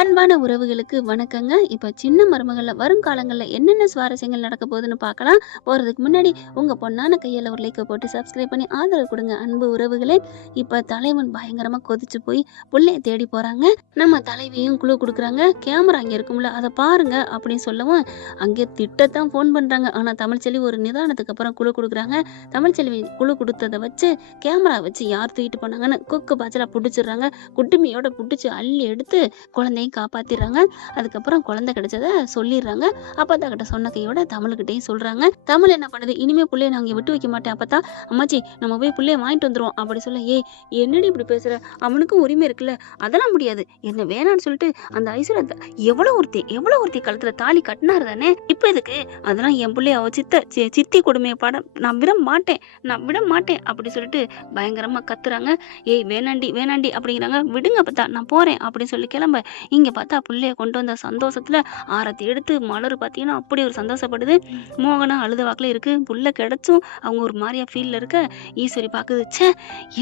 அன்பான உறவுகளுக்கு வணக்கங்க. இப்ப சின்ன மருமகள்ல வருங்காலங்கள்ல என்னென்ன சுவாரஸ்யங்கள் நடக்க போகுதுன்னு பார்க்கலாம். போறதுக்கு முன்னாடி உங்க பொண்ணான கையில ஒரு லைக்க போட்டு சப்ஸ்கிரைப் பண்ணி ஆதரவு கொடுங்க அன்பு உறவுகளே. இப்ப தலைவன் பயங்கரமா கொதிச்சு போய் புள்ளைய தேடி போறாங்க. நம்ம தலைவியும் குழு கொடுக்குறாங்க. கேமரா அங்க இருக்கும்ல அதை பாருங்க அப்படின்னு சொல்லவும் அங்கே திட்டத்தான் ஃபோன் பண்றாங்க. ஆனா தமிழ்ச்செல்வி ஒரு நிதானத்துக்கு அப்புறம் குழு கொடுக்குறாங்க. தமிழ்ச்செல்வி குழு கொடுத்ததை வச்சு கேமரா வச்சு யார் தூக்கிட்டு போனாங்கன்னு கொக்கு பாய்ச்சலா புடிச்சிடுறாங்க. குட்டுமியோட புடிச்சு அள்ளி எடுத்து குழந்தையும் காப்பாத்திடுறாங்க. அதுக்கப்புறம் குழந்தை கிடைச்சத சொல்லிடுறாங்க. அப்பத்தா கிட்ட சொன்ன கையோட தமிழ்கிட்டையும் சொல்றாங்க. தமிழ் என்ன பண்ணுது, இனிமே புள்ளைய நான் இங்க விட்டு வைக்க மாட்டேன் அப்பத்தா, அம்மாச்சி நம்ம போய் புள்ளைய வாங்கிட்டு வந்துருவோம் அப்படி சொல்ல, ஏய் என்னடி இப்படி பேசுற, அவனுக்கும் உரிமை இருக்குல்ல, அதெல்லாம் முடியாது, என்ன வேணான்னு சொல்லிட்டு அந்த ஐஸ்வர்யா எவ்வளவு ஒருத்தி கழுத்துல தாலி கட்டினாரு தானே, இப்ப எதுக்கு, அதெல்லாம் என் பிள்ளைய அவ சித்தி கொடுமையை படம் நான் விட மாட்டேன் அப்படி சொல்லிட்டு பயங்கரமா கத்துறாங்க. ஏய் வேணாண்டி அப்படிங்கிறாங்க. விடுங்க அப்பத்தா நான் போறேன் அப்படின்னு சொல்லி கிளம்ப, இங்க பார்த்தா புள்ளைய கொண்டு வந்த சந்தோஷத்துல ஆரத்தி எடுத்து மலர் பார்த்தீங்கன்னா அப்படி ஒரு சந்தோஷப்படுது. மோகனா அழுத வாக்குல இருக்கு. புள்ள கிடைச்சும் அவங்க ஒரு மாதிரியா ஃபீல்ல இருக்க ஈஸ்வரி பாக்குது. ச்சே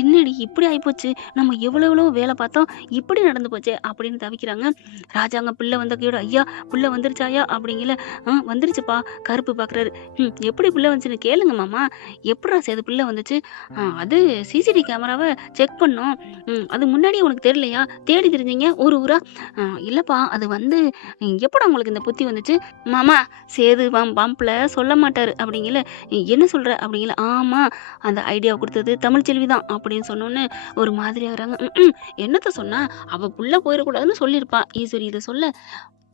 என்னடி இப்படி ஆயிப்போச்சு, நம்ம எவ்வளவு வேலை பார்த்தோம், இப்படி நடந்து போச்சு அப்படின்னு தவிக்கிறாங்க. ராஜாங்க புள்ள வந்த கையோட, ஐயா புள்ள வந்துருச்சாயா அப்படிங்கல. வந்துருச்சுப்பா. கருப்பு பாக்குறாரு. எப்படி புள்ள வந்துச்சுன்னு கேளுங்க மாமா. எப்படா சேது புள்ள வந்துச்சு, அது சிசிடிவி கேமராவை செக் பண்ணோம், அது முன்னாடி உனக்கு தெரியலையா, தேடி தெரிஞ்சீங்க ஒரு ஊரா, இல்லப்பா அது வந்து எப்படா உங்களுக்கு இந்த புத்தி வந்துச்சு, மாமா சேது பம்பில் சொல்ல மாட்டாரு அப்படிங்கல. என்ன சொல்ற அப்படிங்கல. ஆமா அந்த ஐடியாவை கொடுத்தது தமிழ்ச்செல்வி தான் அப்படின்னு சொன்னோன்னு ஒரு மாதிரி ஆகுறாங்க. என்னத்த சொன்னா, அவ புள்ள போயிடக்கூடாதுன்னு சொல்லியிருப்பா ஈஸ்வரி. இதை சொல்ல,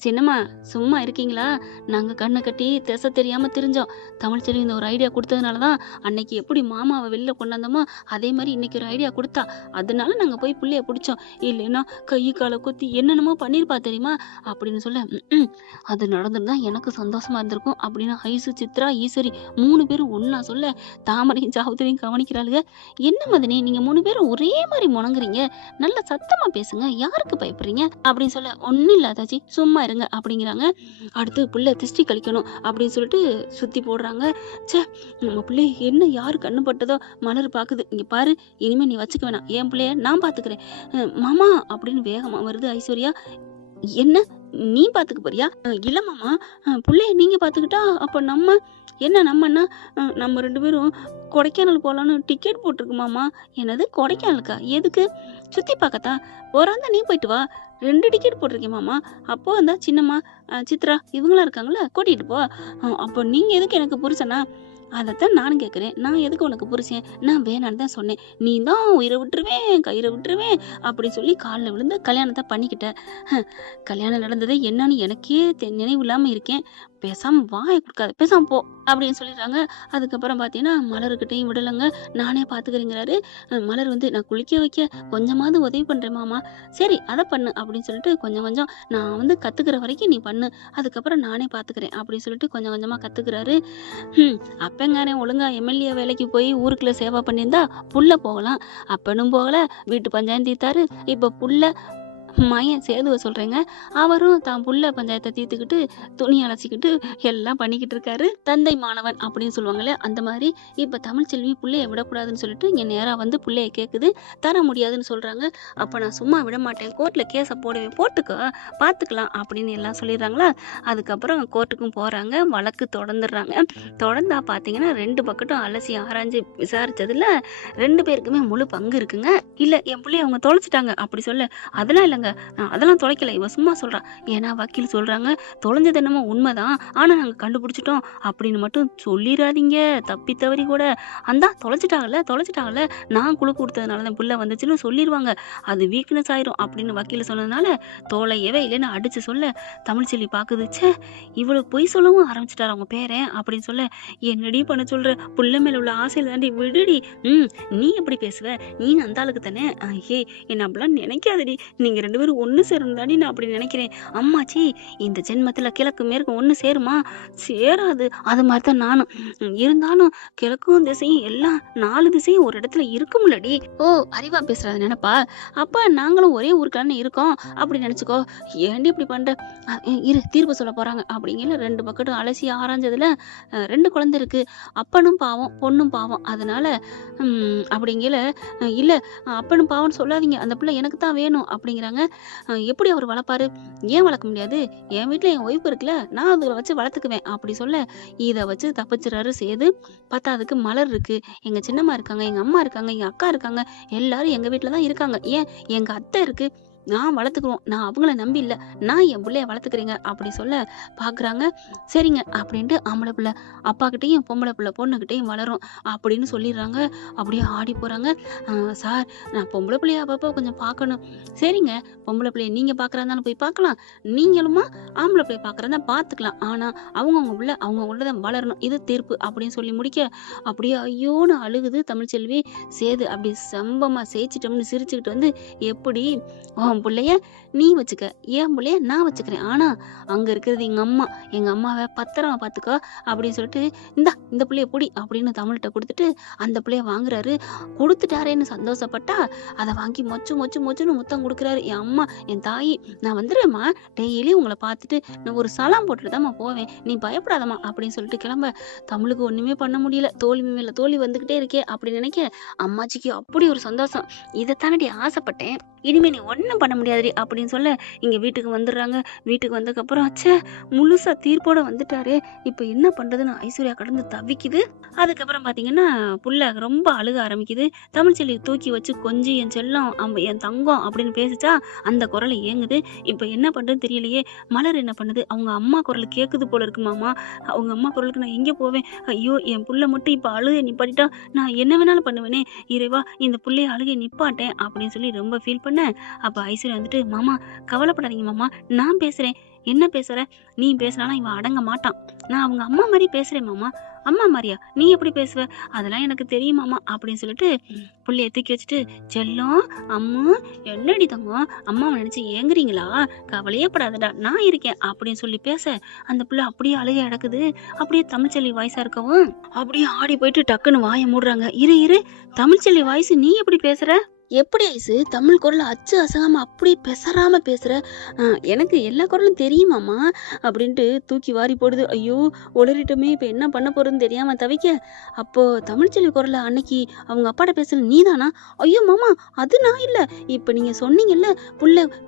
சின்னம்மா சும்மா இருக்கீங்களா, நாங்கள் கண்ணை கட்டி திசை தெரியாமல் தெரிஞ்சோம், தமிழ்ச்செல்வி இந்த ஒரு ஐடியா கொடுத்ததுனால தான் அன்னைக்கு எப்படி மாமாவை வெளில கொண்டாந்தோமோ அதே மாதிரி இன்னைக்கு ஒரு ஐடியா கொடுத்தா, அதனால நாங்கள் போய் புள்ளைய பிடிச்சோம், இல்லைன்னா கை காலை கொத்தி என்னென்னமோ பண்ணியிருப்பா தெரியுமா அப்படின்னு சொல்ல, அது நடந்துருந்தா எனக்கு சந்தோஷமா இருந்திருக்கும் அப்படின்னு ஐசு சித்ரா ஈஸ்வரி 3 பேரும் ஒன்னா சொல்ல, தாமரையும் சாவுத்திரையும் கவனிக்கிறாளுங்க. என்ன மதனி நீங்க 3 பேரும் ஒரே மாதிரி முணங்குறீங்க, நல்ல சத்தமா பேசுங்க, யாருக்கு பயப்படுறீங்க அப்படின்னு சொல்ல, ஒன்னும் இல்லாதாச்சி சும்மா இருங்க அப்படிங்கிறாங்க. அடுத்து புள்ள திருஷ்டி கழிக்கணும் அப்படின்னு சொல்லிட்டு சுத்தி போடுறாங்க. சே நம்ம பிள்ளை என்ன யாரு கண்ணு பட்டதோ மலர் பாக்குது, இங்க பாரு இனிமே நீ வச்சுக்க வேணாம், என் பிள்ளைய நான் பாத்துக்கிறேன் மாமா அப்படின்னு வேகமா வருது ஐஸ்வர்யா. என்ன நீ பாத்துக்க போறியா, இல்ல மாமா பிள்ளைய நீங்க பாத்துக்கிட்டா அப்ப நம்மன்னா நம்ம 2 பேரும் கொடைக்கானல் போகலான்னு டிக்கெட் போட்டிருக்கு மாமா. என்னது கொடைக்கானலுக்கா, எதுக்கு, சுற்றி பார்க்கத்தா, போறாந்தா நீ போயிட்டு வா, 2 டிக்கெட் போட்டிருக்கேன் மாமா. அப்போ அந்த சின்னம்மா சித்ரா இவங்களாம் இருக்காங்களா, கூட்டிகிட்டு போ. அப்போ நீங்கள் எதுக்கு எனக்கு புருஷனா, அதைத்தான் நானும் கேட்குறேன், நான் எதுக்கு உனக்கு புருஷன், நான் வேணான்னு தான் சொன்னேன், நீ தான் உயிரை விட்டுருவேன் கயிறை விட்டுருவேன் அப்படி சொல்லி காலில் விழுந்து கல்யாணத்தை பண்ணிக்கிட்ட. கல்யாணம் நடந்தது என்னன்னு எனக்கே நினைவு இல்லாமல் இருக்கேன், பேசாமல் வாயை கொடுக்காது, பேசாம போ அப்படின்னு சொல்லிடுறாங்க. அதுக்கப்புறம் பார்த்தீங்கன்னா மலருக்கிட்டையும் விடலைங்க, நானே பார்த்துக்கிறேங்கிறாரு. மலர் வந்து நான் குளிக்க வைக்க கொஞ்சமாவது உதவி பண்ணுறேன் மாமா, சரி அதை பண்ணு அப்படின்னு சொல்லிட்டு கொஞ்சம் நான் வந்து கற்றுக்கிற வரைக்கும் நீ பண்ணு, அதுக்கப்புறம் நானே பார்த்துக்கிறேன் அப்படின்னு சொல்லிட்டு கொஞ்சமாக கற்றுக்கிறாரு. அப்பங்காரன் ஒழுங்கா எம்எல்ஏ வேலைக்கு போய் ஊருக்குள்ள சேவை பண்ணியிருந்தா புள்ள போகலாம், அப்பனும் போகல, வீட்டு பஞ்சாயத்து தீர்த்தாரு. இப்போ புள்ள மயன் சேதுவை சொல்றேங்க, அவரும் தான் புள்ள பஞ்சாயத்தை தீர்த்துக்கிட்டு துணி அலசிக்கிட்டு எல்லாம் பண்ணிக்கிட்டு இருக்காரு. தந்தை மாணவன் அப்படின்னு சொல்லுவாங்களே அந்த மாதிரி. இப்ப தமிழ்ச்செல்வி புள்ளைய விடக்கூடாதுன்னு சொல்லிட்டு இங்க நேரா வந்து புள்ளைய கேக்குது, தர முடியாதுன்னு சொல்றாங்க. அப்ப நான் சும்மா விட மாட்டேன், கோர்ட்ல கேஸை போடுவேன், போட்டுக்க பாத்துக்கலாம் அப்படின்னு எல்லாம் சொல்லிடுறாங்களா. அதுக்கப்புறம் கோர்ட்டுக்கும் போறாங்க, வழக்கு தொடர்ந்துடுறாங்க. தொடர்ந்தா பாத்தீங்கன்னா 2 பக்கட்டும் அலசி ஆராய்ஞ்சு விசாரிச்சதுல 2 பேருக்குமே முழு பங்கு இருக்குங்க. இல்ல என் பிள்ளைய அவங்க தொலைச்சிட்டாங்க அப்படி சொல்ல, அதெல்லாம் இல்லைங்க அதெல்லாம் தொலைக்கல, இவ சும்மா சொல்றான், ஏன்னா வக்கீல் சொல்றாங்க தொலைஞ்சது என்னமோ உண்மைதான், ஆனா நாங்க கண்டுபிடிச்சிட்டோம் அப்படின்னு மட்டும் சொல்லிடாதீங்க, தப்பி தவறி கூட அந்த தொலைச்சிட்டாங்கல்ல நான் குழு கொடுத்ததுனால தான் புள்ள வந்துச்சுன்னு சொல்லிடுவாங்க, அது வீக்னஸ் ஆயிரும் அப்படின்னு வக்கீல் சொன்னதுனால தோலையவே இல்லைன்னு அடிச்சு சொல்ல, தமிழ்ச்செல்வி பாக்குது, சே இவ்வளவு பொய் சொல்லவும் ஆரம்பிச்சிட்டாரு அவங்க பேரன் அப்படின்னு சொல்ல, என்னடி பண்ண சொல்ற, புள்ள மேல உள்ள ஆசையில தாண்டி விடுடி, நீ எப்படி பேசுவ, நீ அந்த ஆளுக்கு தானே, ஏ என்ன அப்படிலாம் நினைக்காதடி, நீங்க 2 பேரும் ஒன்று சேரணும்தாடி நான் அப்படி நினைக்கிறேன், அம்மாச்சி இந்த ஜென்மத்தில் கிழக்கு மேற்கு ஒன்று சேருமா, சேராது, அது மாதிரி தான் நானும், இருந்தாலும் கிழக்கும் திசையும் எல்லாம் 4 திசையும் ஒரு இடத்துல இருக்கும்லடி, ஓ அறிவா பேசுறது நினைப்பா, அப்ப நாங்களும் ஒரே ஊருக்கான இருக்கோம் அப்படி நினைச்சுக்கோ, ஏண்டி இப்படி பண்ற, இரு தீர்ப்பு சொல்ல போறாங்க அப்படிங்கிற 2 பக்கட்டும் அலசி ஆராய்ஞ்சதுல 2 குழந்தை இருக்கு, அப்பனும் பாவம் பொண்ணும் பாவம், அதனால அப்படிங்கல, இல்ல அப்பனும் பாவம்னு சொல்லாதீங்க, அந்த பிள்ளை எனக்கு தான் வேணும் அப்படிங்கிறாங்க. கேட்குறாங்க. எப்படி அவர் வளர்ப்பாரு? ஏன் வளர்க்க முடியாது? என் வீட்டில் என் ஒய்ஃப் இருக்குல்ல, நான் அதை வச்சு வளர்த்துக்குவேன் அப்படி சொல்ல இதை வச்சு தப்பிச்சிடறாரு சேது. பத்தாவதுக்கு மலர் இருக்கு, எங்கள் சின்னம்மா இருக்காங்க, எங்கள் அம்மா இருக்காங்க, எங்கள் அக்கா இருக்காங்க, எல்லாரும் எங்கள் வீட்டில் தான் இருக்காங்க. ஏன் எங்கள் அத்தை இருக்கு, நான் வளர்த்துக்குவோம், நான் அவங்கள நம்பி இல்லை, நான் என் பிள்ளைய வளர்த்துக்கிறேங்க அப்படி சொல்ல பார்க்குறாங்க. சரிங்க அப்படின்ட்டு ஆம்பளை பிள்ளை அப்பாக்கிட்டையும் பொம்பளை பிள்ளை பொண்ணுக்கிட்டையும் வளரும் அப்படின்னு சொல்லிடுறாங்க. அப்படியே ஆடி போகிறாங்க. சார் நான் பொம்பளை பிள்ளைய அப்பப்போ கொஞ்சம் பார்க்கணும். சரிங்க, பொம்பளை பிள்ளைய நீங்கள் பார்க்குறாந்தாலும் போய் பார்க்கலாம், நீங்களுமா ஆம்பளை பிள்ளைய பார்க்குறதா பார்த்துக்கலாம், ஆனால் அவங்கவுங்க பிள்ளை அவங்கவுங்கள தான் வளரணும், இது தீர்ப்பு அப்படின்னு சொல்லி முடிக்க அப்படியே ஐயோன்னு அழுகுது தமிழ்ச்செல்வி. சேது அப்படி சம்பமாக சேச்சிட்டோம்னு சிரிச்சுக்கிட்டு வந்து, எப்படி உன் பிள்ளைய நீ வச்சுக்க, என் பிள்ளைய நான் வச்சுக்கிறேன், ஆனால் அங்கே இருக்கிறது எங்கள் அம்மா, எங்கள் அம்மாவை பத்திரமா பார்த்துக்கோ அப்படின்னு சொல்லிட்டு இந்த பிள்ளைய பொடி அப்படின்னு தமிழ்கிட்ட கொடுத்துட்டு அந்த பிள்ளைய வாங்குறாரு. கொடுத்துட்டாரேன்னு சந்தோஷப்பட்டா அதை வாங்கி மொச்சு மொச்சு மொச்சுன்னு முத்தம் கொடுக்குறாரு. என் அம்மா, என் தாயி, நான் வந்துடுறேம்மா, டெய்லி உங்களை பார்த்துட்டு நான் ஒரு சலாம் போட்டுட்டு தான்மா போவேன், நீ பயப்படாதம்மா அப்படின்னு சொல்லிட்டு கிளம்ப. தமிழுக்கு ஒன்றுமே பண்ண முடியல, தோல்வி மேலே தோல்வி வந்துக்கிட்டே இருக்கே அப்படின்னு நினைக்க அம்மாச்சிக்கு அப்படி ஒரு சந்தோஷம். இதைத்தானடி ஆசைப்பட்டேன், இனிமே நீ ஒன்றும் பண்ண முடியாதுடி அப்படின்னு சொல்ல இங்கே வீட்டுக்கு வந்துடுறாங்க. வீட்டுக்கு வந்ததுக்கப்புறம் அச்சே முழுசா தீர்ப்போட வந்துட்டாரே, இப்போ என்ன பண்ணுறதுன்னு ஐஸ்வர்யா கடந்து தவிக்குது. அதுக்கப்புறம் பார்த்தீங்கன்னா புள்ள ரொம்ப அழுக ஆரம்பிக்குது. தமிழ்ச்செல்வி தூக்கி வச்சு கொஞ்சம் என் செல்லம் என் தங்கம் அப்படின்னு பேசிச்சா அந்த குரலை ஏங்குது. இப்போ என்ன பண்ணுறதுன்னு தெரியலையே. மலர் என்ன பண்ணுது, அவங்க அம்மா குரல் கேட்குது போல இருக்கு. மாமா அவங்க அம்மா குரலுக்கு நான் எங்கே போவேன்? ஐயோ என் புள்ள மட்டும் இப்போ அழுகை நிப்பாட்டிட்டா நான் என்ன வேணாலும் பண்ணுவேனே, இறைவா இந்த புள்ளைய அழுகை நிப்பாட்டேன் அப்படின்னு சொல்லி ரொம்ப ஃபீல் பண்ண. அப்போ ஐஸ்வர்யா வந்துட்டு, மாமா கவலைப்படாதீங்க மாமா, நான் பேசுகிறேன். என்ன பேசுகிற? நீ பேசுனாலும் இவன் அடங்க மாட்டான், நான் அவங்க அம்மா மாதிரி பேசுகிறேன் மாமா. அம்மா மாதிரியா? நீ எப்படி பேசுவ? அதெல்லாம் எனக்கு தெரியுமாமா அப்படின்னு சொல்லிட்டு புள்ளைய தூக்கி வச்சுட்டு, செல்லம் அம்மா என்னடி தங்கம், அம்மாவை நினச்சி ஏங்குறீங்களா? கவலையே படாதடா, நான் இருக்கேன் அப்படின்னு சொல்லி பேச அந்த பிள்ளை அப்படியே அழுகை அடக்குது. அப்படியே தமிழ்ச்செல்வி வாய்ஸா இருக்கவும் அப்படியே ஆடி போயிட்டு டக்குன்னு வாயை மூடுறாங்க. இரு தமிழ்ச்செல்வி வாய்ஸ், நீ எப்படி பேசுற? எப்படி ஐசு தமிழ் குரல் அச்சு அசகாம அப்படியே பெசராம பேசுற? எனக்கு எல்லா குரலும் தெரியுமாமா அப்படின்ட்டு தூக்கி வாரி போடுது. ஐயோ உளறிட்டோமே, இப்போ என்ன பண்ண போறதுன்னு தெரியாம தவிக்க. அப்போ தமிழ்ச்செல்வி குரலை அன்னைக்கு அவங்க அப்பாட்ட பேசுறது நீதானா? ஐயோ மாமா அது நான் இல்லை, இப்போ நீங்க சொன்னீங்கல்ல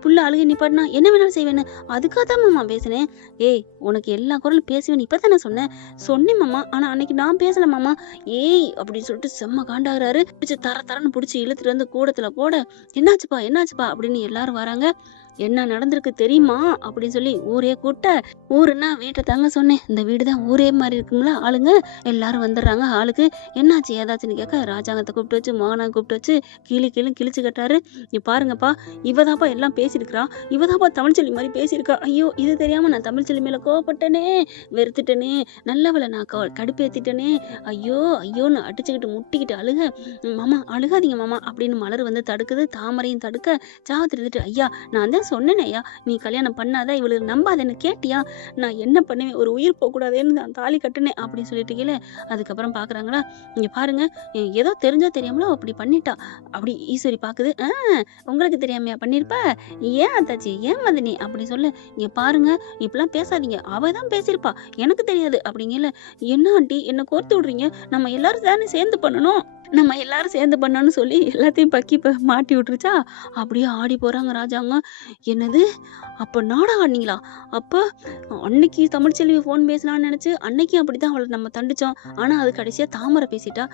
புள்ள அழுகை நிப்பாட்டினா என்ன வேணாலும் செய்வேன்னு, அதுக்காக தான் மாமா பேசினேன். ஏய் உனக்கு எல்லா குரலும் பேசுவேன் இப்போ தானே சொன்னேன் மாமா, ஆனா அன்னைக்கு நான் பேசல மாமா. ஏய் அப்படின்னு சொல்லிட்டு செம்ம காண்டாகிறாரு. பிடிச்சி தரன்னு பிடிச்சி இழுத்துட்டு வந்து கூடத்துல போட, என்னாச்சுப்பா அப்படின்னு எல்லாரும் வராங்க. என்ன நடந்திருக்கு தெரியுமா அப்படின்னு சொல்லி ஊரே கூட்ட. ஊருன்னா வீட்டை தாங்க சொன்னேன், இந்த வீடு தான் ஊரே மாதிரி இருக்குங்களா. ஆளுங்க எல்லாரும் வந்துடுறாங்க. ஆளுக்கு என்னாச்சு ஏதாச்சுன்னு கேட்க ராஜாங்கத்தை கூப்பிட்டு வச்சு மோகனா கூப்பிட்டு வச்சு கீழே கிழிச்சு கட்டாரு. நீ பாருங்கப்பா, இவதாப்பா எல்லாம் பேசியிருக்கிறா, இவதாப்பா தமிழ்ச்செல்வி மாதிரி பேசியிருக்கா. ஐயோ இது தெரியாம நான் தமிழ்ச்செல்வி மேல கோவப்பட்டனே, வெறுத்துட்டனே, நல்லவளை நான் கடுப்பேத்திட்டனே, ஐயோன்னு அடிச்சுக்கிட்டு முட்டிக்கிட்டு அழுக. மாமா அழுகாதீங்க மாமா அப்படின்னு மலர் வந்து தடுக்குது. தாமரையும் தடுக்க சாவத்து இருந்துட்டு, ஐயா நான் தான் சொன்னேன் ஐயா, நீ கல்யாணம் பண்ணாத, இவளுக்கு நம்பாதேன்னு கேட்டியா? நான் என்ன பண்ணுவேன், ஒரு உயிர் போகக்கூடாதேன்னு நான் தாலி கட்டுனேன் அப்படின்னு சொல்லிட்டு கீழே. அதுக்கப்புறம் பார்க்குறாங்களா, இங்கே பாருங்க ஏதோ தெரிஞ்சோ தெரியாமலோ அப்படி பண்ணிட்டா அப்படி ஈஸ்வரி பார்க்குது. உங்களுக்கு தெரியாமையா பண்ணியிருப்பா? ஏன் அத்தாச்சி, ஏன் மதினி அப்படி சொல்ல, இங்கே பாருங்க இப்பெல்லாம் பேசாதீங்க, அவ தான் பேசியிருப்பா, எனக்கு தெரியாது அப்படிங்கல. என்ன ஆண்டி என்ன கோர்த்து விடுறீங்க, நம்ம எல்லாரும் தானே சேர்ந்து பண்ணணும்னு சொல்லி எல்லாத்தையும் பக்கி மாட்டி விட்டுருச்சா. அப்படியே ஆடி போறாங்க ராஜாங்க. என்னது அப்போ நாடகம் ஆடினீங்களா? அப்போ அன்னைக்கு தமிழ்ச்செல்வி ஃபோன் பேசலான்னு நினைச்சு அன்னைக்கும் அப்படிதான் அவளை நம்ம தண்டிச்சோம், ஆனா அது கடைசியா தாமரை பேசிட்டா.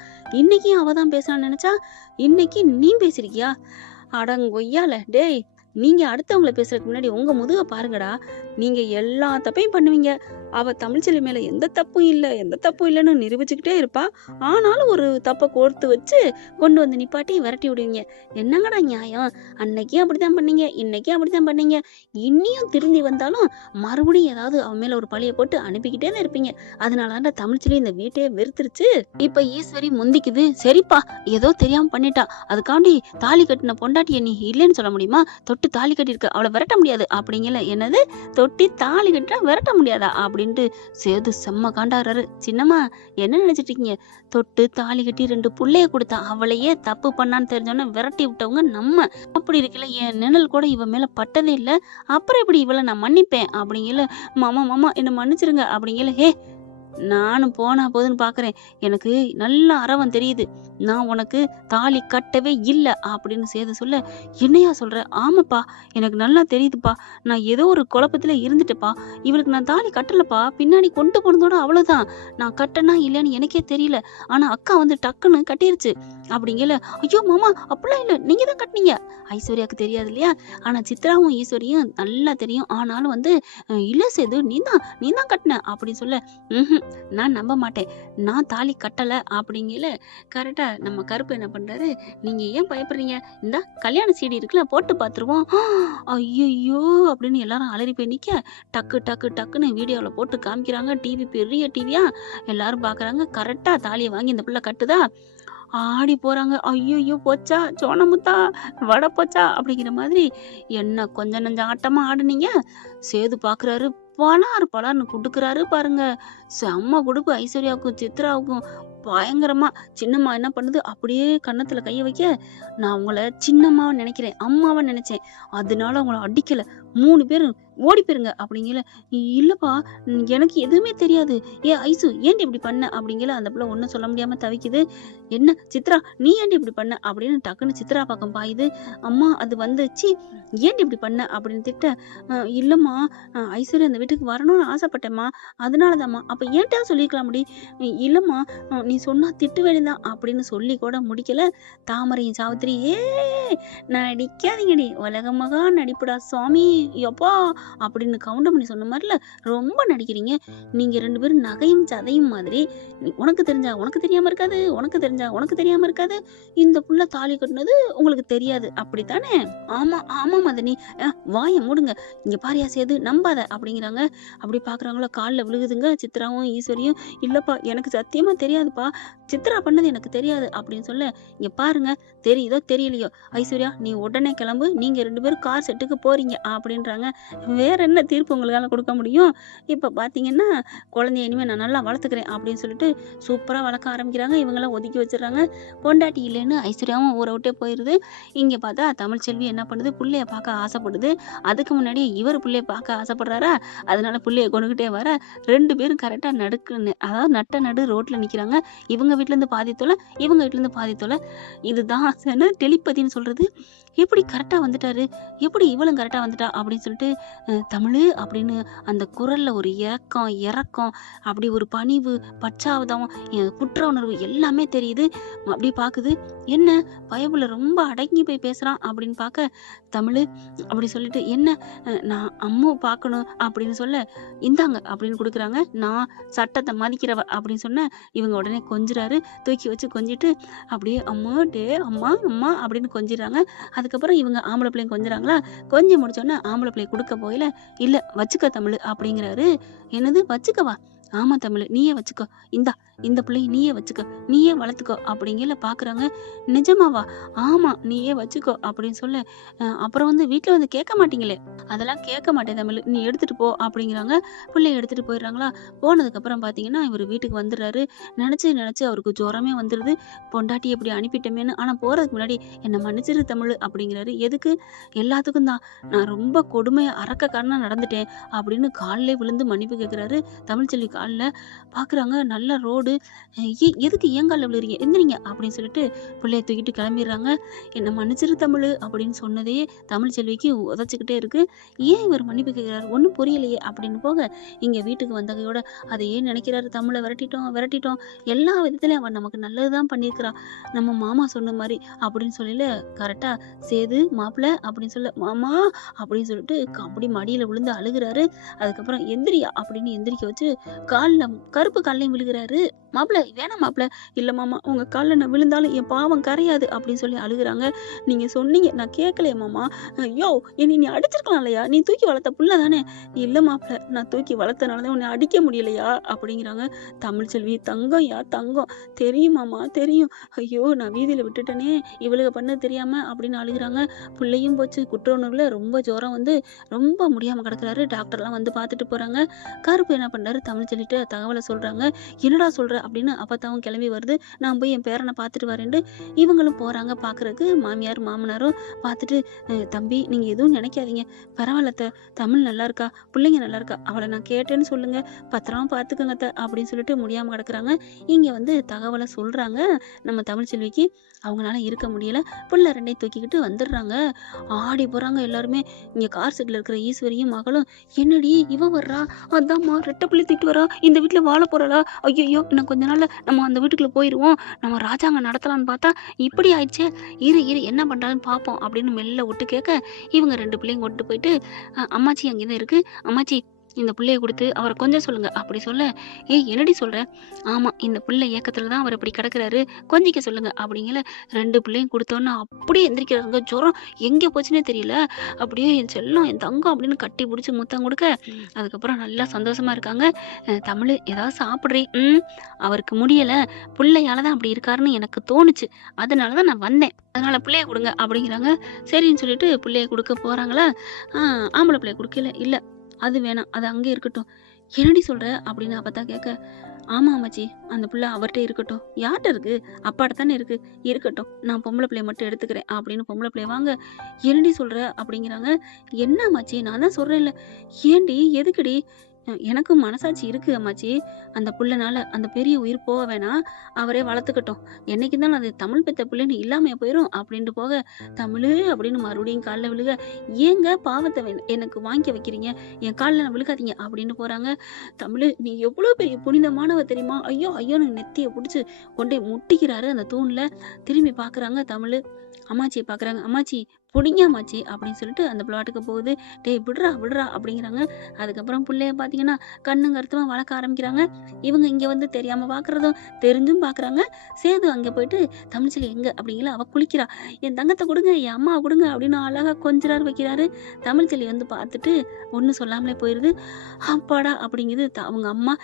இன்னைக்கும் அவ தான் பேசலான்னு நினைச்சா, இன்னைக்கு நீ பேசிருக்கியா? அடங்கொய்யால டேய், நீங்க அடுத்தவங்களை பேசுறதுக்கு முன்னாடி உங்க முதுக பாருங்கடா. நீங்க எல்லா தப்பையும் பண்ணுவீங்க, அவ தமிழ்ச்செல்வி மேல எந்த தப்பும் இல்லைன்னு நிரூபிச்சுக்கிட்டே இருப்பா. ஆனாலும் ஒரு தப்பை கோர்த்து வச்சு கொண்டு வந்து நிப்பாட்டி விரட்டி விடுவீங்க. என்னங்கடா நியாயம்? அன்னைக்கும் அப்படித்தான் பண்ணீங்க, இன்னைக்கும் அப்படித்தான் பண்ணீங்க, இன்னியும் திரும்பி வந்தாலும் மறுபடியும் ஏதாவது அவன் மேல ஒரு பழிய போட்டு அனுப்பிக்கிட்டே தான் இருப்பீங்க. அதனால தமிழ்ச்செல்வி இந்த வீட்டையே வெறுத்துருச்சு. இப்ப ஈஸ்வரி முந்திக்குது. சரிப்பா ஏதோ தெரியாம பண்ணிட்டா, அதுக்காண்டி தாலி கட்டின பொண்டாட்டிய நீ இல்லைன்னு சொல்ல முடியுமா? தொட்டு தாலி கட்டிருக்க, அவளை விரட்ட முடியாது அப்படிங்கல. என்னது தொட்டி தாலி கட்டினா விரட்ட முடியாதா அப்படின்ட்டு சேது செம்ம காண்டாடுறாரு. சின்னம்மா என்ன நினைச்சிட்டு இருக்கீங்க? தொட்டு தாலி கட்டி 2 புள்ளைய கொடுத்தா, அவளையே தப்பு பண்ணான்னு தெரிஞ்சோன்னா விரட்டி விட்டவங்க நம்ம. அப்படி இருக்கல, என் நிழல் கூட இவ மேல பட்டதே இல்லை, அப்புறம் எப்படி இவளை நான் மன்னிப்பேன் அப்படிங்கல. மாமா என்ன மன்னிச்சிருங்க அப்படிங்கல. நானும் போனா போதுன்னு பாக்குறேன். எனக்கு நல்ல அரவம் தெரியுது. நான் உனக்கு தாலி கட்டவே இல்ல அப்படின்னு சேது சொல்ல, என்னையா சொல்ற? ஆமாப்பா, எனக்கு நல்லா தெரியுதுப்பா. நான் ஏதோ ஒரு குழப்பத்துல இருந்துட்டேப்பா. இவளுக்கு நான் தாலி கட்டலப்பா. பின்னாடி கொண்டு போனதோட அவ்வளவுதான். நான் கட்டனா இல்லையான்னு எனக்கே தெரியல. ஆனா அக்கா வந்து டக்குன்னு கட்டிருச்சு அப்படிங்கல. ஐயோ மாமா, அப்படிலாம் இல்ல, நீங்க தான் கட்டினீங்க. ஐஸ்வர்யாவுக்கு தெரியாது இல்லையா? ஆனா சித்ராவும் ஈஸ்வரியும் நல்லா தெரியும். ஆனாலும் வந்து இல்ல சேது, நீதான் கட்டின அப்படின்னு சொல்ல, நான் நம்ப மாட்டேன். நான் தாலி கட்டல அப்படிங்கல. கரெக்டா நம்ம கருப்பு என்ன பண்றாரு, நீங்க ஏன் பயப்படுறீங்க? இந்தா கல்யாண சீடி இருக்குல்ல, போட்டு பார்த்துருவோம். ஐயையோ அப்படின்னு எல்லாரும் அலறி போய் நிக்க, டக்கு டக்கு டக்குன்னு வீடியோல போட்டு காமிக்கிறாங்க. டிவி பெரிய டிவியா, எல்லாரும் பாக்குறாங்க. கரெக்டா தாலியை வாங்கி இந்த பிள்ளை கட்டுதா, ஆடி போறாங்க. ஐயையோ போச்சா, சோனமுத்தா, வடை போச்சா அப்படிங்கிற மாதிரி. என்ன கொஞ்சம் நஞ்சம் ஆட்டமா ஆடுனீங்க. சேது பாக்குறாரு, பலார் பலார்னு குடுக்குறாரு பாருங்க. செம்ம குடுப்பு ஐஸ்வர்யாவுக்கும் சித்ராவுக்கும் பயங்கரமா. சின்னம்மா என்ன பண்ணுது, அப்படியே கன்னத்துல கைய வைக்க, நான் உங்களை சின்னம்மாவை நினைக்கிறேன், அம்மாவை நினைச்சேன், அதனால உங்களை அடிக்கல, 3 பேரும் ஓடி போயிருங்க அப்படிங்கல. இல்லப்பா, எனக்கு எதுவுமே தெரியாது. ஐசு ஏன்டி இப்படி பண்ண அப்படிங்கல. அந்த பிள்ளை ஒன்றும் சொல்ல முடியாம தவிக்குது. என்ன சித்ரா, நீ ஏன்டி இப்படி பண்ண அப்படின்னு டக்குன்னு சித்ரா பக்கம் பாயுது. அம்மா அது வந்துச்சு, ஏன்டி இப்படி பண்ண அப்படின்னு திட்ட, இல்லம்மா, ஐஸ்வர்யா அந்த வீட்டுக்கு வரணும்னு ஆசைப்பட்டேம்மா, அதனாலதாம்மா. அப்ப ஏன்டா சொல்லிருக்கலாம் முடி. இல்லம்மா, நீ சொன்னா திட்டு வேணுதான் அப்படின்னு சொல்லி கூட முடிக்கல. தாமரையும் சாவித்திரி, நடிக்காதீங்கடி, உலக மகா நடிப்புடா சுவாமி, எப்பா அப்படின்னு கவுண்டர் பண்ணி சொன்ன மாதிரில ரொம்ப நடிக்கிறீங்க. நீங்க 2 பேரும் நகையும் சதையும் மாதிரி. உனக்கு தெரிஞ்சா உனக்கு தெரியாம இருக்காது, உனக்கு தெரிஞ்சா உனக்கு தெரியாம இருக்காது. இந்த புள்ள தாலி கட்டினது உங்களுக்கு தெரியாது, அப்படித்தானே? ஆமா ஆமா மதனி, வாயை மூடுங்க, இங்க பாரியா சேது, நம்பாத அப்படிங்கிறாங்க. அப்படி பாக்குறாங்களோ, காலில் விழுகுதுங்க சித்ராவும் ஈஸ்வரியும். இல்லப்பா, எனக்கு சத்தியமா தெரியாதுப்பா, சித்ரா பண்ணது எனக்கு தெரியாது அப்படின்னு சொல்ல, இங்க பாருங்க, தெரியுதோ தெரியலையோ, ஐஸ்வர்யா நீ உடனே கிளம்பு, நீங்க 2 பேரும் கார் செட்டுக்கு போறீங்க அப்படின்றாங்க. வேற என்ன தீர்ப்பு உங்களால கொடுக்க முடியும்? இப்ப பாத்தீங்கன்னா, குழந்தைய இனிமே நான் நல்லா வளர்த்துக்கிறேன் அப்படின்னு சொல்லிட்டு சூப்பரா வளர்க்க ஆரம்பிக்கிறாங்க. இவங்கெல்லாம் ஒதுக்கி வச்சிடறாங்க. பொண்டாட்டி இல்லைன்னு ஐஸ்வர்யாவும் ஊரை விட்டே போயிருது. இங்க பார்த்தா தமிழ்ச்செல்வி என்ன பண்ணுது, புள்ளைய பார்க்க ஆசைப்படுது. அதுக்கு முன்னாடி இவர் புள்ளைய பார்க்க ஆசைப்படுறாரா, அதனால புள்ளைய கொண்டுகிட்டே வர 2 பேரும் கரெக்டா அதாவது நட்ட நடு ரோட்ல நிக்கிறாங்க. இவங்க வீட்டுல இருந்து பாதி தொலை, இவங்க வீட்டுல இருந்து பாதி தொலை. இதுதான் டெலிபதின்னு சொல்றது. எப்படி கரெக்டா வந்துட்டாரு, எப்படி இவளும் கரெக்டா வந்துட்டா அப்படின்னு சொல்லிட்டு, தமிழ் அப்படின்னு அந்த குரல்ல ஒரு இறக்கம், அப்படி ஒரு பணிவு, பச்சாவதம், குற்ற உணர்வு எல்லாமே தெரியுது. அப்படி பாக்குது. என்ன பயபுல ரொம்ப அடங்கி போய் பேசுறான் அப்படின்னு பார்க்க, தமிழ் அப்படி சொல்லிட்டு, என்ன நான் அம்மாவை பார்க்கணும் அப்படின்னு சொல்ல, இந்தாங்க அப்படின்னு கொடுக்குறாங்க. நான் சட்டத்தை மதிக்கிறவ அப்படின்னு சொன்ன, இவங்க உடனே கொஞ்சுறாரு. தூக்கி வச்சு கொஞ்சிட்டு அப்படியே அம்மா டே அம்மா அம்மா அப்படின்னு கொஞ்சிடுறாங்க. அதுக்கப்புறம் இவங்க ஆம்பளை பிள்ளைங்க கொஞ்சுறாங்களா, கொஞ்சி முடிச்சோன்னே ஆம்பளை பிள்ளை கொடுக்க போயில, இல்ல வச்சுக்க தமிழ் அப்படிங்கிறாரு. என்னது வச்சுக்கவா? ஆமா தமிழ், நீயே வச்சுக்கோ, இந்த பிள்ளைய நீயே வச்சுக்கோ, நீயே வளர்த்துக்கோ அப்படிங்கல. பாக்குறாங்க. நிஜமாவா? ஆமா, நீயே வச்சுக்கோ அப்படின்னு சொல்ல, அப்புறம் வந்து வீட்டுல வந்து கேட்க மாட்டீங்களே? அதெல்லாம் கேட்க மாட்டேன் தமிழ், நீ எடுத்துட்டு போ அப்படிங்கிறாங்க. பிள்ளைய எடுத்துட்டு போயிடுறாங்களா. போனதுக்கு அப்புறம் பாத்தீங்கன்னா, இவர் வீட்டுக்கு வந்துடுறாரு. நினைச்சு அவருக்கு ஜுரமே வந்துருது, பொண்டாட்டி எப்படி அனுப்பிட்டமேன்னு. ஆனா போறதுக்கு முன்னாடி என்ன மன்னிச்சிரு தமிழ் அப்படிங்கிறாரு. எதுக்கு? எல்லாத்துக்கும் தான், நான் ரொம்ப கொடுமையா அரக்கக்காரனா நடந்துட்டேன் அப்படின்னு காலிலே விழுந்து மன்னிப்பு கேட்கிறாரு. தமிழ்ச்செல்வி காலில் பாக்குறாங்க. நல்ல ரோடு, எதுக்கு ஏன் காலில் விழுறீங்க, எந்திரிங்க அப்படின்னு சொல்லிட்டு பிள்ளைய தூக்கிட்டு கிளம்பிடுறாங்க. என்ன மன்னிச்சிரு தமிழ் அப்படின்னு சொன்னதே தமிழ்ச்செல்விக்கு உதச்சிக்கிட்டே இருக்கு. ஏன் இவர் மன்னிப்பு கேட்கிறாரு, ஒன்றும் புரியலையே அப்படின்னு போக, இங்க வீட்டுக்கு வந்தகையோட அதை ஏன் நினைக்கிறாரு, தமிழை விரட்டிட்டோம், எல்லா விதத்துலயும் அவன் நமக்கு நல்லதுதான் பண்ணியிருக்கிறான், நம்ம மாமா சொன்ன மாதிரி அப்படின்னு சொல்லல. கரெக்டா சேது மாப்பிள்ள அப்படின்னு சொல்ல, மாமா அப்படின்னு சொல்லிட்டு அப்படி மடியில விழுந்து அழுகிறாரு. அதுக்கப்புறம் எந்திரியா அப்படின்னு எந்திரிக்க வச்சு கருப்பு காலையும் விழுகிறாரு. மாப்பிள்ள வேணாம் மாப்பிள்ள, இல்ல மாமா, உங்க காலில் நான் விழுந்தாலும் என் பாவம் கரையாது அப்படின்னு சொல்லி அழுகுறாங்க. நீங்க சொன்னீங்க, நான் கேட்கலையே மாமா. ஐயோ, என்னை நீ அடிச்சிருக்கலாம் இல்லையா, நீ தூக்கி வளர்த்த புள்ள தானே. இல்ல மாப்பிள்ள, நான் தூக்கி வளர்த்தனாலதான் உன்னை அடிக்க முடியலையா அப்படிங்கிறாங்க. தமிழ்ச்செல்வி, தங்கம் தெரியும் மாமா, தெரியும். ஐயோ, நான் வீதியில விட்டுட்டேனே, இவளுக்கு பண்ண தெரியாம அப்படின்னு அழுகுறாங்க. பிள்ளையும் போச்சு. குற்ற உணர்வுல ரொம்ப ஜுரம் வந்து ரொம்ப முடியாம கிடக்குறாரு. டாக்டர்லாம் வந்து பார்த்துட்டு போறாங்க. கருப்பு என்ன பண்றாரு, தமிழ்ச்செல்வி சொல்லிட்டு தகவலை சொல்றாங்க. என்னடா சொல்ற அப்படின்னு அப்பத்தாவும் கிளம்பி வருது. நான் போய் என் பேரனை பார்த்துட்டு வரேன்ட்டு இவங்களும் போறாங்க பார்க்கறதுக்கு. மாமியார் மாமனாரும் பார்த்துட்டு தம்பி நீங்க எதுவும் நினைக்காதீங்க, பரவாயில்ல அத்தை, தமிழ் நல்லா இருக்கா, பிள்ளைங்க நல்லா இருக்கா, அவளை நான் கேட்டேன்னு சொல்லுங்க, பத்திரமா பார்த்துக்கோங்க அத்தை அப்படின்னு சொல்லிட்டு முடியாம கிடக்குறாங்க. இங்க வந்து தகவலை சொல்றாங்க நம்ம தமிழ்ச்செல்விக்கு. அவங்களால இருக்க முடியல, புள்ள ரெண்டையும் தூக்கிக்கிட்டு வந்துடுறாங்க. ஆடி போறாங்க எல்லாருமே. இங்க கார் செட்ல இருக்கிற ஈஸ்வரியும் மகளும், என்னடி இவன் வர்றா, அதாம்மா ரெட்டை புள்ளி தூக்கிட்டு வரா, இந்த வீட்டுல வாழ போறா, ஐயோ இன்னும் கொஞ்ச நாள்ல நம்ம அந்த வீட்டுக்குள்ள போயிருவோம், நம்ம ராஜாங்க நடத்தலாம்னு பார்த்தா இப்படி ஆயிடுச்சே, இரு இரு என்ன பண்றான்னு பார்ப்போம் அப்படின்னு மெல்ல விட்டு கேட்க, இவங்க 2 பிள்ளையும் கொண்டு போயிட்டு அம்மாச்சி அங்கேதான் இருக்கு, அம்மாச்சி இந்த பிள்ளைய கொடுத்து அவரை கொஞ்சம் சொல்லுங்க அப்படி சொல்ல, ஏய் என்னடி சொல்ற, ஆமா இந்த பிள்ளை ஏக்கத்துல தான் அவர் இப்படி கிடக்குறாரு, கொஞ்சிக்க சொல்லுங்க அப்படிங்கல. 2 பிள்ளையும் கொடுத்தோன்னா அப்படியே எந்திரிக்கிறாங்க. ஜுரம் எங்க போச்சுன்னே தெரியல. அப்படியே என் செல்லம் என் தங்கம் அப்படின்னு கட்டி பிடிச்சி முத்தம் கொடுக்க, அதுக்கப்புறம் நல்லா சந்தோஷமா இருக்காங்க. தமிழ் ஏதாவது சாப்பிட்றி, அவருக்கு முடியல, பிள்ளையாலதான் அப்படி இருக்காருன்னு எனக்கு தோணுச்சு, அதனாலதான் நான் வந்தேன், அதனால பிள்ளைய கொடுங்க அப்படிங்கிறாங்க. சரின்னு சொல்லிட்டு பிள்ளைய கொடுக்க போறாங்களா, ஆம்பளை பிள்ளைய கொடுக்கல, இல்ல அது வேணாம், அது அங்கே இருக்கட்டும். என்னடி சொல்ற அப்படின்னு அப்பத்தா கேட்க, ஆமா அம்மாச்சி அந்த பிள்ளை அவர்கிட்ட இருக்கட்டும். யார்கிட்ட இருக்கு, அப்பாட்ட தானே இருக்கு, இருக்கட்டும் நான் பொம்பளை பிள்ளைய மட்டும் எடுத்துக்கிறேன் அப்படின்னு பொம்பளை பிள்ளைய வாங்க. என்னடி சொல்ற அப்படிங்கிறாங்க. என்ன அம்மாச்சி நான் தான் சொல்றேன்ல. ஏண்டி எதுக்குடி, எனக்கும் மனசாட்சி இருக்கு அம்மாச்சி, அந்த புள்ளனால அந்த பெரிய உயிர் போக வேணாம், அவரே வளர்த்துக்கட்டும், என்னைக்கு தான் அது தமிழ் பெத்த பிள்ளைன்னு இல்லாமைய போயிடும் அப்படின்ட்டு போக, தமிழ் அப்படின்னு மறுபடியும் காலில் விழுக, ஏங்க பாவத்தை எனக்கு வாங்கி வைக்கிறீங்க, என் காலில் விழுகாதீங்க அப்படின்னு போறாங்க. தமிழ் நீ எவ்வளோ பெரிய புனிதமானவ தெரியுமா, ஐயோ ஐயோன்னு நெத்தியை பிடிச்சி கொண்டே முட்டிக்கிறாரு அந்த தூண்ல. திரும்பி பாக்குறாங்க தமிழ், அம்மாச்சியை பாக்குறாங்க. அம்மாச்சி புடிங்க அம்மாச்சி அப்படின்னு சொல்லிட்டு அந்த பிளாட்டுக்கு போகுது. டேய் விடுறா விடுறா அப்படிங்கிறாங்க. அதுக்கப்புறம் பிள்ளைய பார்த்தீங்கன்னா கண்ணும் கருத்துமா வளர்க்க ஆரம்பிக்கிறாங்க. இவங்க இங்கே வந்து தெரியாமல் பார்க்குறதும் தெரிஞ்சும் பார்க்குறாங்க. சேது அங்கே போயிட்டு தமிழ்ச்செல்வி எங்கே அப்படிங்கிற அவள் குளிக்கிறா, என் தங்கத்தை கொடுங்க என் அம்மா கொடுங்க அப்படின்னு அழகாக கொஞ்சிறாரு வைக்கிறாரு. தமிழ்ச்செல்வி வந்து பார்த்துட்டு ஒன்றும் சொல்லாமலே போயிடுது. அப்பாடா அப்படிங்குது அவங்க அம்மா.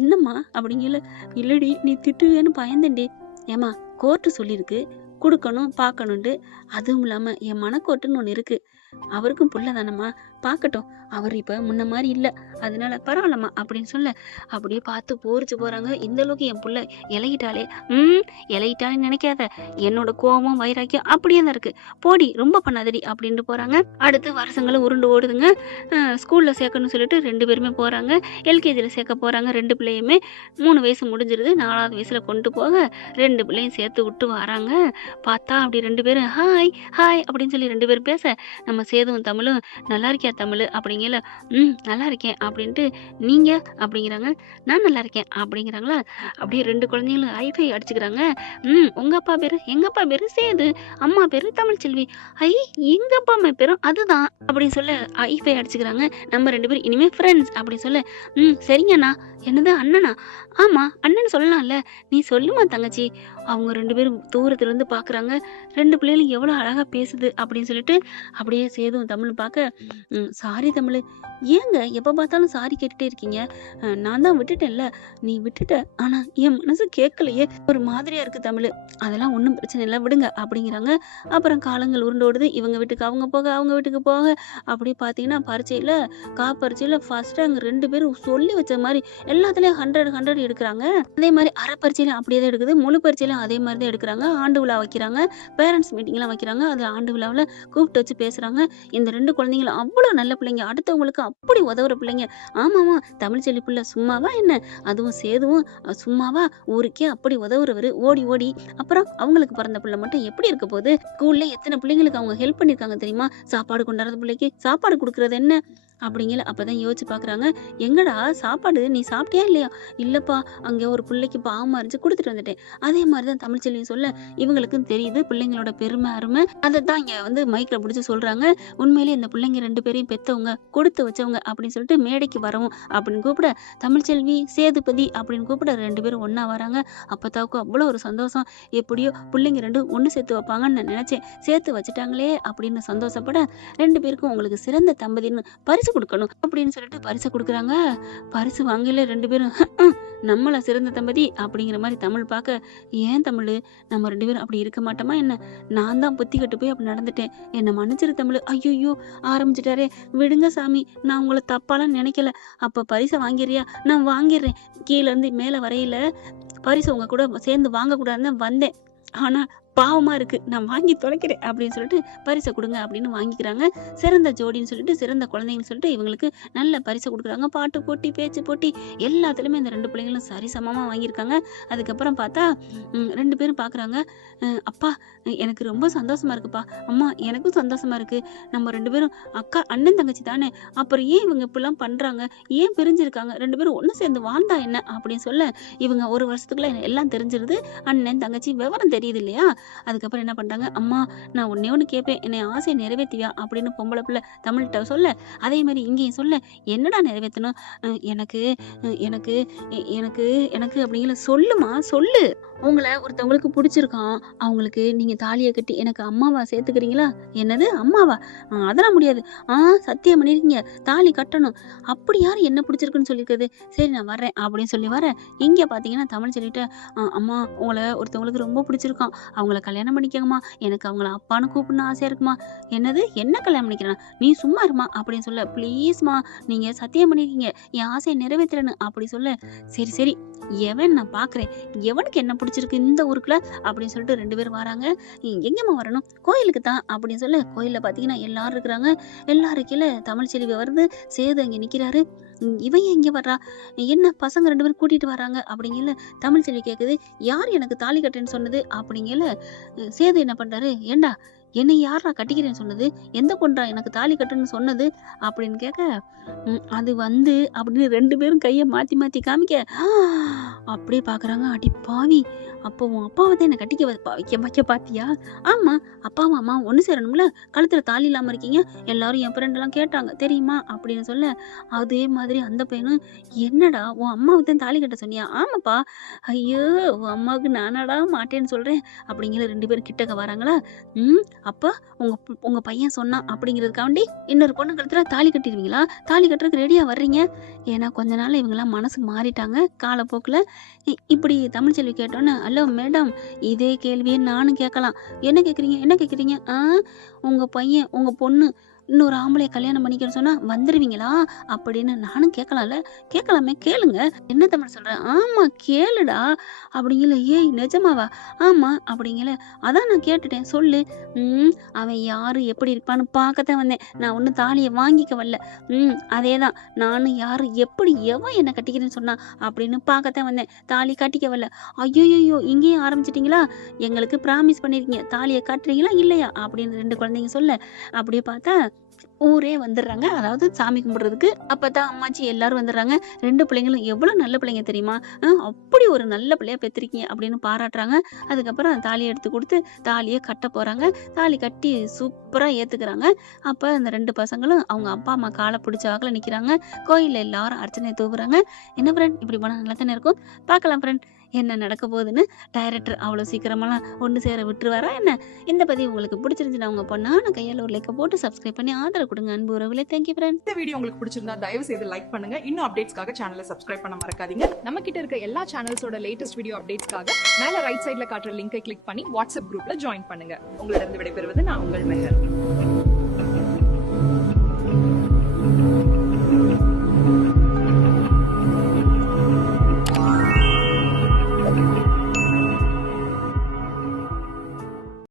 என்னம்மா அப்படிங்கல, இல்லடி நீ திட்டுவேன்னு பயந்தேன்டி, ஏமா கோர்ட்டு சொல்லியிருக்கு கொடுக்கணும் பார்க்கணுன்ட்டு, அதுவும் இல்லாமல் என் மனக்கோட்டுன்னு ஒன்று இருக்குது, அவருக்கும் புள்ள தானம்மா பார்க்கட்டும், அவர் இப்போ முன்ன மாதிரி இல்லை, அதனால பரவாயில்லம்மா அப்படின்னு சொல்ல, அப்படியே பார்த்து போரிச்சு போகிறாங்க. இந்த அளவுக்கு என் புள்ள இலையிட்டாலே இலையிட்டாலே நினைக்காத, என்னோட கோபம் வைராக்கியம் அப்படியே தான் இருக்குது, போடி ரொம்ப பண்ணாதடி அப்படின்ட்டு போகிறாங்க. அடுத்து வருஷங்களும் உருண்டு ஓடுதுங்க. ஸ்கூலில் சேர்க்கணும்னு சொல்லிட்டு 2 பேருமே போகிறாங்க. எல்கேஜியில் சேர்க்க போகிறாங்க. 2 பிள்ளையுமே 3 வயசு முடிஞ்சிருது. 4வது வயசில் கொண்டு போக 2 பிள்ளையும் சேர்த்து விட்டு வராங்க. பார்த்தா அப்படி 2 பேரும் ஹாய் ஹாய் அப்படின்னு சொல்லி 2 பேரும் பேச, நம்ம சேதுவும் தமிழும் நல்லா இருக்கியா தமிழ் அப்படிங்கல, நல்லா இருக்கேன் அப்படின்ட்டு, நீங்க அப்படிங்கிறாங்க. நான் நல்லா இருக்கேன் அப்படிங்கிறாங்களா. அப்படியே 2 குழந்தைங்களும் ஐஃபை அடிச்சுக்கிறாங்க. உங்க அப்பா பேரு, எங்க அப்பா பேரு சேது, அம்மா பேரு தமிழ்ச்செல்வி, ஐ எங்க அப்பா அம்மா பேரும் அதுதான் அப்படின்னு சொல்ல ஐஃபை அடிச்சுக்கிறாங்க. நம்ம 2 பேரும் இனிமே ஃப்ரெண்ட்ஸ் அப்படின்னு சொல்ல, சரிங்கண்ணா. என்னது அண்ணனா, ஆமா அண்ணன் சொல்லலாம்ல, நீ சொல்லுமா தங்கச்சி. அவங்க 2 பேரும் தூரத்துல இருந்து பாக்குறாங்க. 2 பிள்ளைகளும் எவ்வளவு அழகா பேசுது அப்படின்னு சொல்லிட்டு அப்படியே சேதும் தமிழ் பார்க்க, சாரி தமிழ், ஏங்க எப்ப பார்த்தாலும் சாரி கேட்டுட்டே இருக்கீங்க, நான் தான் விட்டுட்டேன்ல, நீ விட்டுட்ட, ஆனா என் மனசு கேட்கலையே, ஒரு மாதிரியா இருக்கு தமிழ், அதெல்லாம் ஒன்றும் பிரச்சனை இல்லை விடுங்க அப்படிங்கிறாங்க. அப்புறம் காலங்கள் உருண்டோடுது. இவங்க வீட்டுக்கு அவங்க போக, அவங்க வீட்டுக்கு போக, அப்படி பார்த்தீங்கன்னா பரீட்சையில் பரீட்சையில் ஃபர்ஸ்ட் அங்கே 2 பேரும் சொல்லி வச்ச மாதிரி எல்லாத்துலேயும் 100 எடுக்கிறாங்க. அதே மாதிரி அரை பரீட்சையிலும் அப்படியே தான் எடுக்குது, முழு பரீட்சையிலும் அதே மாதிரி தான் எடுக்கிறாங்க. ஆண்டு விழா வைக்கிறாங்க, பேரண்ட்ஸ் மீட்டிங்லாம் வைக்கிறாங்க. அதில் ஆண்டு விழாவில் கூப்பிட்டு வச்சு பேசுகிறாங்க. இந்த 2 குழந்தைங்களும் அவ்வளோ நல்ல பிள்ளைங்க, அடுத்தவங்களுக்கு அப்படி உதவுற பிள்ளைங்க. ஆமாமா தமிழ்ச்செல்வி பிள்ளை சும்மாவா என்ன, அதுவும் சேதுவும் சும்மாவா, ஊருக்கே அப்படி உதவுறவர் ஓடி ஓடி. அப்புறம் அவங்களுக்கு பிறந்த பிள்ளை மட்டும் எப்படி இருக்க போகுது, ஸ்கூல்ல எத்தனை பிள்ளைங்களுக்கு அவங்க ஹெல்ப் பண்ணியிருக்காங்க தெரியுமா, சாப்பாடு கொண்டாடுறது பிள்ளைக்கு சாப்பாடு கொடுக்கறது என்ன அப்படிங்கல. அப்பதான் யோசிச்சு பாக்குறாங்க, எங்கடா சாப்பாடு நீ சாப்பிட்டியா இல்லையா, இல்லப்பா அங்க ஒரு பிள்ளைக்கு பாவமா இருந்துச்சு கொடுத்துட்டு வந்துட்டேன். அதே மாதிரிதான் தமிழ்ச்செல்வியும் சொல்ல, இவங்களுக்கும் தெரியுது பிள்ளைங்களோட பெருமை அருமை. அதைத்தான் இங்க வந்து மைக்ல பிடிச்சு சொல்றாங்க. உண்மையிலேயே இந்த பிள்ளைங்க 2 பேரையும் பெத்தவங்க கொடுத்து வச்சவங்க அப்படின்னு சொல்லிட்டு மேடைக்கு வரவும் அப்படின்னு கூப்பிட, தமிழ்ச்செல்வி சேதுபதி அப்படின்னு கூப்பிட 2 பேரும் ஒன்னா வராங்க. அப்பதாவுக்கும் அவ்வளோ ஒரு சந்தோஷம். எப்படியோ பிள்ளைங்க 2 ஒன்று சேர்த்து வைப்பாங்கன்னு நான் நினைச்சேன், சேர்த்து வச்சுட்டாங்களே அப்படின்னு சந்தோஷப்பட, 2 பேருக்கும் உங்களுக்கு சிறந்த தம்பதின்னு பரிசு கொடுக்கணும் அப்படின்னு சொல்லிட்டு பரிசு கொடுக்குறாங்க. பரிசு வாங்கல 2 பேரும் நம்மள சிறந்த தம்பதி அப்படிங்கிற மாதிரி தமிழ் பார்க்க, ஏன் தமிழ் நம்ம 2 பேரும் அப்படி இருக்க மாட்டோமா என்ன? நான் தான் புத்தி கெட்டு போய் அப்படி நடந்துட்டேன். என்ன மன்னிச்சிரு தமிழ். ஐயையோ! ஆரம்பிச்சுட்டாரே. விடுங்க சாமி. நான் உங்கள தப்பாலாம் நினைக்கல. அப்ப பரிச வாங்கிறியா? நான் வாங்கிர்றேன். கீழ இருந்து மேல வரையில பரிச உங்க கூட சேர்ந்து வாங்கக்கூடாதுன்னு தான் வந்தேன். ஆனா பாவமா இருக்கு. நான் வாங்கி தொலைக்கிறேன் அப்படின்னு சொல்லிட்டு பரிச குடுங்க அப்படின்னு வாங்கிக்கிறாங்க. சிறந்த ஜோடின்னு சொல்லிட்டு, சிறந்த குழந்தைங்கன்னு சொல்லிட்டு இவங்களுக்கு நல்ல பரிச குடுக்குறாங்க. பாட்டு போட்டி, பேச்சு போட்டி எல்லாத்துலயுமே இந்த 2 பிள்ளைங்களும் சரிசமமா வாங்கியிருக்காங்க. அதுக்கப்புறம் பார்த்தா 2 பேரும் பார்க்குறாங்க. அப்பா எனக்கு ரொம்ப சந்தோஷமா இருக்குப்பா. அம்மா எனக்கும் சந்தோஷமா இருக்கு. நம்ம 2 பேரும் அக்கா அண்ணன் தங்கச்சி தானே. அப்புறம் ஏன் இவங்க இப்படிலாம் பண்றாங்க? ஏன் பிரிஞ்சிருக்காங்க? 2 பேரும் ஒண்ணு சேர்ந்து வாழ்ந்தா என்ன? அப்படின்னு சொல்ல இவங்க 1 வருஷத்துக்குள்ள எல்லாம் தெரிஞ்சிருது. அண்ணன் தங்கச்சி விவரம் தெரியுது இல்லையா? அதுக்கப்புறம் என்ன பண்றாங்க, அம்மா நான் ஒண்ணே ஒண்ணு கேட்பேன். என்னை ஆசையை நிறைவேத்துவியா? அப்படின்னு பொம்பளை பிள்ளை தமிழ்கிட்ட சொல்ல, அதே மாதிரி இங்கேயும் சொல்ல, என்னடா நிறைவேற்றணும்? எனக்கு எனக்கு எனக்கு எனக்கு அப்படிங்கிற சொல்லுமா சொல்லு. உங்களை ஒருத்தவங்களுக்கு பிடிச்சிருக்கான். அவங்களுக்கு நீங்க தாலியை கட்டி எனக்கு அம்மாவா சேர்த்துக்கிறீங்களா? என்னது அம்மாவா? அதெல்லாம் முடியாது. சத்தியம் பண்ணிருக்கீங்க, தாலி கட்டணும். அப்படி யாரு என்ன பிடிச்சிருக்குன்னு சொல்லியிருக்குது? சரி நான் வர்றேன் அப்படின்னு சொல்லி வரேன். இங்க பாத்தீங்கன்னா தமிழ் சொல்லிட்டு, அம்மா உங்களை ஒருத்தவங்களுக்கு ரொம்ப பிடிச்சிருக்கான். அவங்கள கல்யாணம் பண்ணிக்கங்கம்மா. எனக்கு அவங்கள அப்பான்னு கூப்பிடணும் ஆசையா இருக்குமா. என்னது என்ன கல்யாணம் பண்ணிக்கிறேன்? நீ சும்மா இருமா அப்படின்னு சொல்ல, ப்ளீஸ்மா நீங்க சத்தியம் பண்ணிருக்கீங்க, என் ஆசையை நிறைவேற்றுறேன்னு அப்படி சொல்ல, சரி சரி எவன் நான் பாக்குறேன், எவனுக்கு என்ன பிடிச்சிருக்கு இந்த ஊருக்குள்ள அப்படின்னு சொல்லிட்டு 2 பேரும் வராங்க. எங்கம்மா வரணும்? கோயிலுக்கு தான் அப்படின்னு சொல்ல, கோயில்ல பாத்தீங்கன்னா எல்லாரும் இருக்கிறாங்க. எல்லாரும் கீழே தமிழ் செல்வி வருது. சேது அங்க நிக்கிறாரு. இவன் ஏன் இங்க வர்றா? என்ன பசங்க 2 பேரும் கூட்டிட்டு வராங்க அப்படிங்கல தமிழ் செல்வி கேக்குது. யார் எனக்கு தாலி கட்டுன்னு சொன்னது அப்படிங்கல சேது என்ன பண்றாரு, ஏண்டா என்னை யாரா கட்டிக்கிறேன்னு சொன்னது? எந்த பொண்ணா எனக்கு தாலி கட்டுன்னு சொன்னது அப்படின்னு கேட்க, அது வந்து அப்படின்னு 2 பேரும் கையை மாத்தி மாத்தி காமிக்க, அப்படியே பாக்குறாங்க. அடி பாவி, அப்போ உன் அப்பாவை தான் என்ன கட்டிக்க வைக்க பாத்தியா? ஆமா, அப்பாவும் அம்மா ஒண்ணு சேரணும்ல, கழுத்துல தாலி இல்லாம இருக்கீங்க. எல்லாரும் என் ஃப்ரெண்ட் எல்லாம் கேட்டாங்க தெரியுமா அப்படின்னு சொல்ல, அதே மாதிரி அந்த பையனும், என்னடா உன் அம்மாவுக்கு தான் தாலி கட்ட சொன்னியா? ஆமாப்பா. ஐயோ உன் அம்மாவுக்கு நானாடா மாட்டேன்னு சொல்றேன் அப்படிங்கிற 2 பேரும் கிட்டக்க வராங்களா. அப்ப உங்க பையன் சொன்னான் அப்படிங்கிறதுக்காண்டி இன்னொரு பொண்ணு கழுத்துல தாலி கட்டிடுவீங்களா? தாலி கட்டுறதுக்கு ரெடியா வர்றீங்க? ஏன்னா கொஞ்ச நாள் இவங்கெல்லாம் மனசு மாறிட்டாங்க காலப்போக்குல. இப்படி தமிழ்ச்செல்வி கேட்டோன்னே, ஹலோ மேடம், இதே கேள்வியை நானும் கேட்கலாம். என்ன கேட்குறீங்க என்ன கேட்குறீங்க? உங்க பையன் உங்க பொண்ணு இன்னொரு ஆம்பளைய கல்யாணம் பண்ணிக்கிறேன்னு சொன்னா வந்துருவீங்களா அப்படின்னு நானும் கேட்கலாம்ல. கேட்கலாமே, கேளுங்க. என்ன தமிழ் சொல்ற? ஆமா கேளுடா அப்படிங்கல. ஏய் நிஜமாவா? ஆமா அப்படிங்கல. அதான் நான் கேட்டுட்டேன் சொல்லு. அவன் யாரு எப்படி இருப்பான்னு பார்க்கத்தான் வந்தேன். நான் ஒன்னும் தாலியை வாங்கிக்க வரல. அதேதான் நானும் யாரு எப்படி எவன் என்ன கட்டிக்கிறேன்னு சொன்னா அப்படின்னு பார்க்கத்தான் வந்தேன். தாலி கட்டிக்க வரல. ஐயோயோ இங்கேயும் ஆரம்பிச்சிட்டீங்களா? எங்களுக்கு ப்ராமிஸ் பண்ணிருக்கீங்க, தாலியை கட்டுறீங்களா இல்லையா அப்படின்னு 2 குழந்தைங்க சொல்ல, அப்படியே பார்த்தா ஊரே வந்துடுறாங்க. அதாவது சாமி கும்பிடுறதுக்கு. அப்பதான் அம்மாச்சி எல்லாரும் வந்துடுறாங்க. 2 பிள்ளைங்களும் எவ்வளவு நல்ல பிள்ளைங்க தெரியுமா? அப்படி ஒரு நல்ல பிள்ளையா பெற்றிருக்கீங்க அப்படின்னு பாராட்டுறாங்க. அதுக்கப்புறம் தாலியை எடுத்து கொடுத்து தாலியை கட்ட போறாங்க. தாலி கட்டி சூப்பரா ஏத்துக்கிறாங்க. அப்ப அந்த 2 பசங்களும் அவங்க அப்பா அம்மா காலை பிடிச்ச வாக்குல நிக்கிறாங்க. கோயில்ல எல்லாரும் அர்ச்சனை தூக்குறாங்க. என்ன ஃப்ரெண்ட் இப்படி போனா நல்லா தானே இருக்கும்? பார்க்கலாம் ஃப்ரெண்ட் என்ன நடக்க போகுதுன்னு. டைரக்டர் அவ்வளவு சீக்கிரமெல்லாம் ஒன்று சேர விட்டுருவாரா என்ன? இந்த பதிவு உங்களுக்கு பிடிச்சிருந்துச்சுன்னா உங்க பொண்ணான கையால ஒரு லைக்கை போட்டு சப்ஸ்கிரைப் பண்ணி ஆதரவு கொடுங்க அன்பு உறவுகளே. Thank you friend. இந்த வீடியோ உங்களுக்கு பிடிச்சிருந்தா தயவு செய்து லைக் பண்ணுங்க. இன்னும் அப்டேட்ஸ்க்காக சேனலை சப்ஸ்கிரைப் பண்ண மறக்காதீங்க. நம்ம கிட்ட இருக்க எல்லா சேனல்ஸோட லேட்டஸ்ட் வீடியோ அப்டேட்ஸ்க்காக மேல ரைட் சைடுல காட்டுற லிங்கை கிளிக் பண்ணி வாட்ஸ்அப் குரூப்ல ஜாயின் பண்ணுங்க. உங்களிடம் விடைபெறுவது நான் உங்கள் மெஹர்.